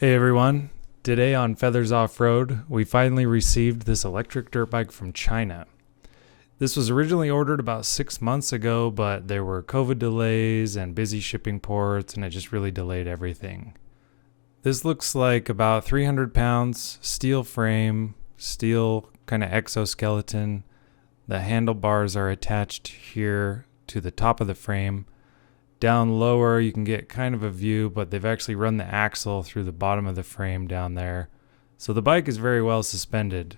Hey everyone, today on Feathers Off-Road, we finally received this electric dirt bike from China. This was originally ordered about 6 months ago, but there were COVID delays and busy shipping ports, and it just really delayed everything. This looks like about 300 pounds, steel frame, steel kind of exoskeleton. The handlebars are attached here to the top of the frame. Down lower, you can get kind of a view, but they've actually run the axle through the bottom of the frame down there. So the bike is very well suspended.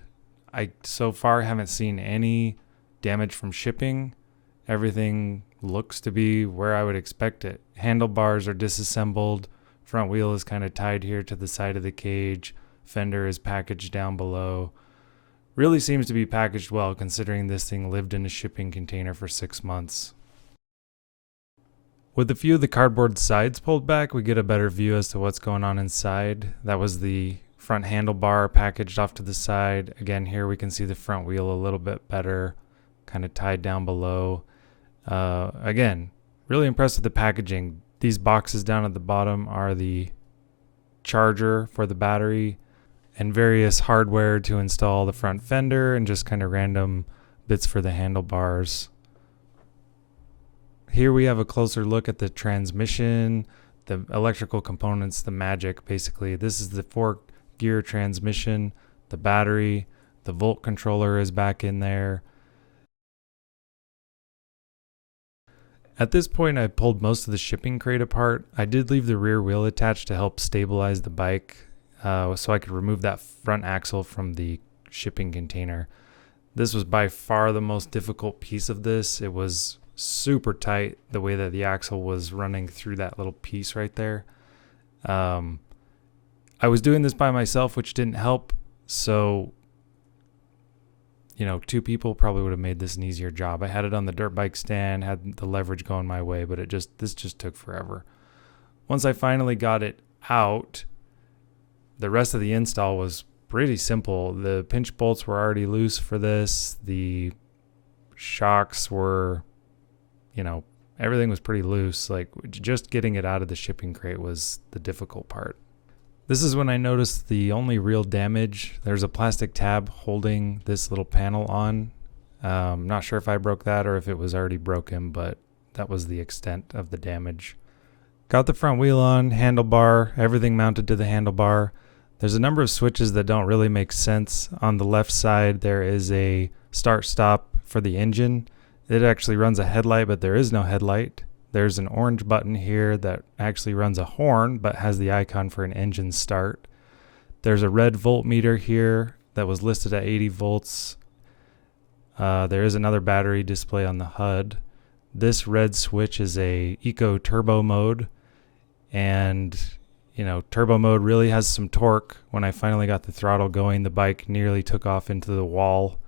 I so far haven't seen any damage from shipping. Everything looks to be where I would expect it. Handlebars are disassembled. Front wheel is kind of tied here to the side of the cage. Fender is packaged down below. Really seems to be packaged well considering this thing lived in a shipping container for 6 months. With a few of the cardboard sides pulled back, we get a better view as to what's going on inside. That was the front handlebar packaged off to the side. Again, here we can see the front wheel a little bit better, kind of tied down below. Again, really impressed with the packaging. These boxes down at the bottom are the charger for the battery and various hardware to install the front fender and just kind of random bits for the handlebars. Here we have a closer look at the transmission, the electrical components, the magic basically. This is the 4-gear transmission, the battery, the volt controller is back in there. At this point, I pulled most of the shipping crate apart. I did leave the rear wheel attached to help stabilize the bike so I could remove that front axle from the shipping container. This was by far the most difficult piece of this. It was super tight the way that the axle was running through that little piece right there. I was doing this by myself, which didn't help. So, 2 people probably would have made this an easier job. I had it on the dirt bike stand, had the leverage going my way, but this just took forever. Once I finally got it out, the rest of the install was pretty simple. The pinch bolts were already loose for this. The shocks were everything was pretty loose. Like, just getting it out of the shipping crate was the difficult part. This is when I noticed the only real damage. There's a plastic tab holding this little panel on. Not sure if I broke that or if it was already broken, but that was the extent of the damage. Got the front wheel on, handlebar, everything mounted to the handlebar. There's a number of switches that don't really make sense. On the left side, there is a start-stop for the engine. It actually runs a headlight, but there is no headlight. There's an orange button here that actually runs a horn, but has the icon for an engine start. There's a red voltmeter here that was listed at 80 volts. There is another battery display on the HUD. This red switch is a Eco Turbo mode. And, turbo mode really has some torque. When I finally got the throttle going, the bike nearly took off into the wall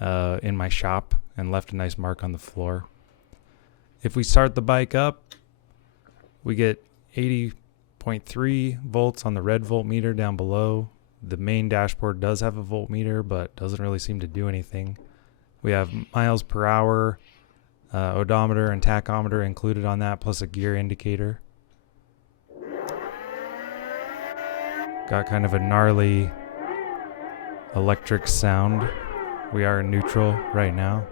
in my shop and left a nice mark on the floor. If we start the bike up, we get 80.3 volts on the red voltmeter down below. The main dashboard does have a voltmeter, but doesn't really seem to do anything. We have miles per hour, odometer and tachometer included on that, plus a gear indicator. Got kind of a gnarly electric sound. We are in neutral right now.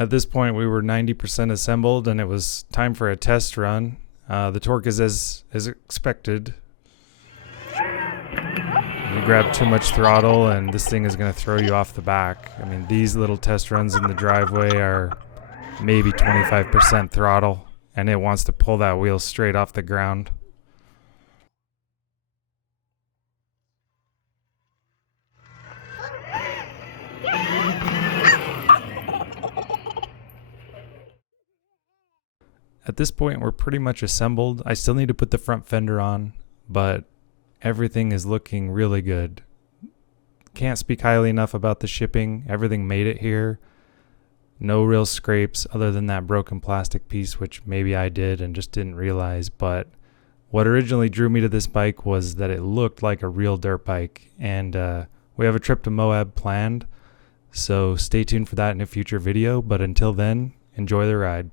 At this point, we were 90% assembled, and it was time for a test run. The torque is as expected. You grab too much throttle, and this thing is going to throw you off the back. I mean, these little test runs in the driveway are maybe 25% throttle, and it wants to pull that wheel straight off the ground. At this point, we're pretty much assembled. I still need to put the front fender on, but everything is looking really good. Can't speak highly enough about the shipping. Everything made it here. No real scrapes other than that broken plastic piece, which maybe I did and just didn't realize. But what originally drew me to this bike was that it looked like a real dirt bike. And we have a trip to Moab planned, so stay tuned for that in a future video. But until then, enjoy the ride.